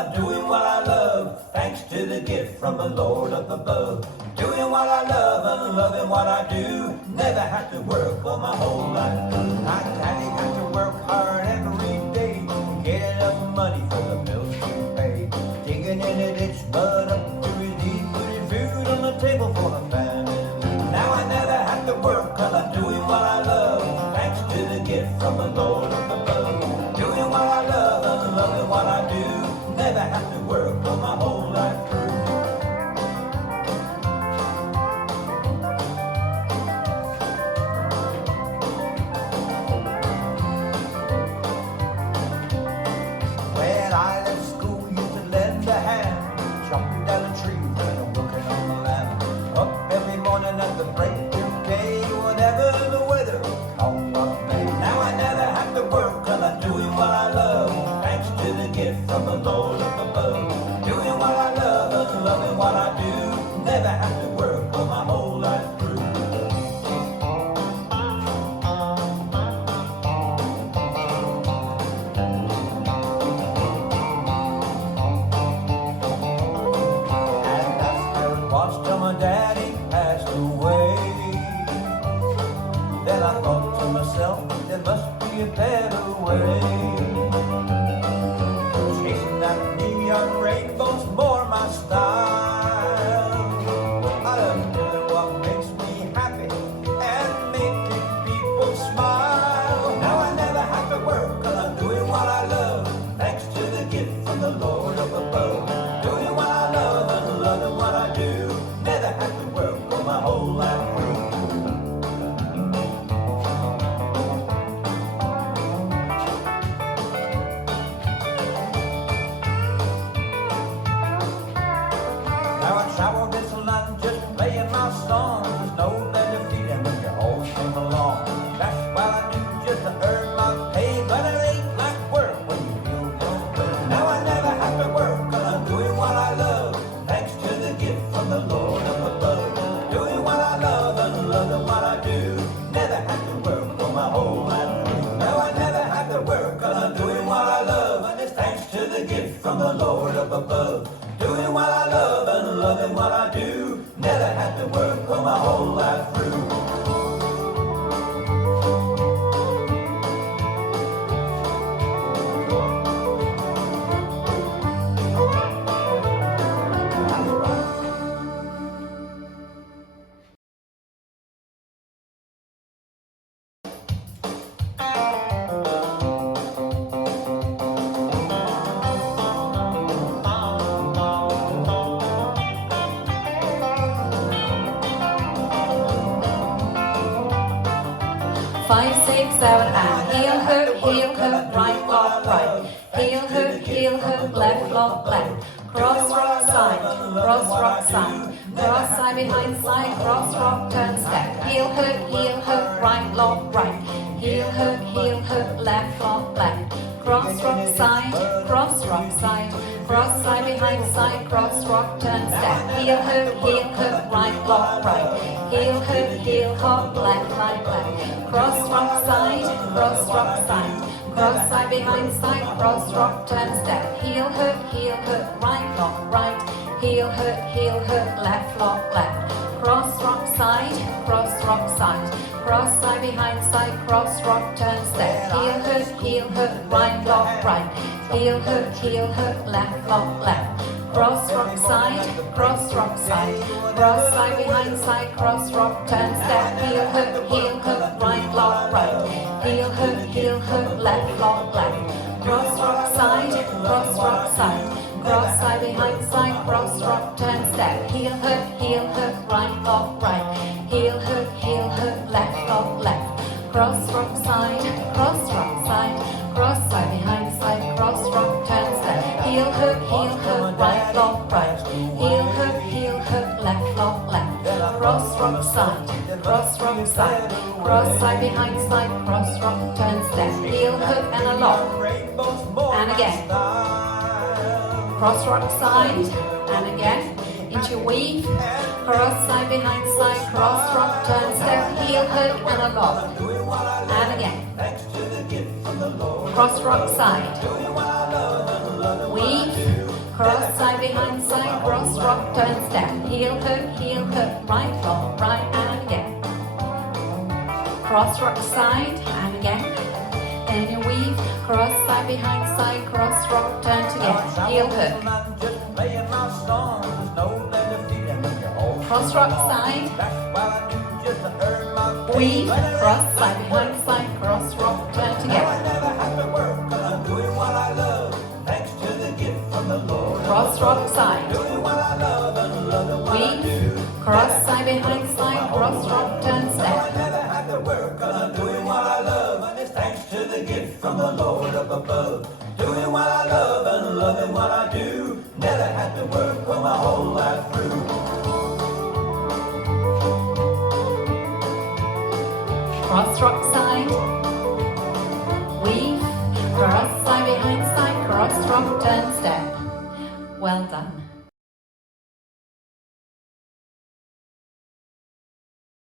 I'm doing what I love, thanks to the gift from the Lord up above. Doing what I love and loving what I do, never have to work all my whole life. I have to work hard every day to get enough money for the bills to pay. Digging in a ditch, mud up to his knees, putting food on the table for the family. Now I never have to work, cause I'm doing what I love, thanks to the gift from the Lord up above. Doing what I love and loving what I do, never have to work all my whole life through. When I left school, used to lend a hand, chopping down the trees and working on the land. Up every morning at the break of day, whatever the weather, come what may. Now I never have to work, cause I'm doing what I love, thanks to the gift from the Lord up above. Doing what I love and loving what I do, never have to work all my whole life through. Watched till my daddy passed away. Then I thought to myself, there must be a better way. Chasing that neon rainbow's more my style. I love doing what makes me happy and making people smile. Now I never have to work, cause I'm doing what I love, thanks to the gift from the Lord up above. Doing what I love and loving what I do, never have to work all my whole life through. Now I travel this land just playing my songs. There's no better feeling when you all sing along. That's what I do just to earn my pay, but it ain't like work when you feel your way. Now I never have to work, cause I'm doing what I love, thanks to the gift from the Lord up above. Doing what I love and loving what I do, never have to work all my whole life through. Now I never have to work, cause I'm doing what I love, and it's thanks to the gift from the Lord up above. Doing what I love and loving what I do, never have to work all my whole life through. 5, 6, 7, and heel hook, right lock, right. Heel hook, left lock, left. Cross rock side, cross side behind side, cross rock, turn step. Heel hook, right lock, right. Heel hook, left lock, left. Cross rock side, cross side behind side, cross rock, turn step. Heel hook, right lock, right. Heel hook, left, right, left. Cross rock side, cross side behind side, cross rock, turn step. Heel hook, right lock, right. Heel hook, left lock, left. Cross rock side, cross side behind side, cross rock, turn step. Heel hook, right lock, right. Heel hook, left lock, left. Cross rock side, cross side behind side, cross rock, turn step. Heel hook, right lock, right. Heel hook, left lock, left. Cross rock side, cross side behind side, cross rock, turn step. Heel hook, right lock, right. Heel hook, left lock, left. Cross rock side behind side, cross rock, turn step. Heel hook, right lock, right. Heel hook, left lock, left. Cross rock side behind side, cross rock, turn step. Heel hook and a lock, and again. Cross rock side, and again. Into weave, cross side behind side, cross rock, turn step. Heel hook and a lock, and again. Cross rock side, weave, cross side behind side, cross rock, turn, step, heel hook, right long, right, and again. Cross rock side, and again. Then you weave, cross side behind side, cross rock, turn together, heel hook. Cross rock side, weave, cross side behind side, cross rock, turn together. Cross rock side, weave, cross side behind side, cross rock, turn, step. From the Lord up above, doing what I love and loving what I do. Never had to work for my whole life through. Cross rock side, weave, cross side behind side, cross rock, turn, step. Well done.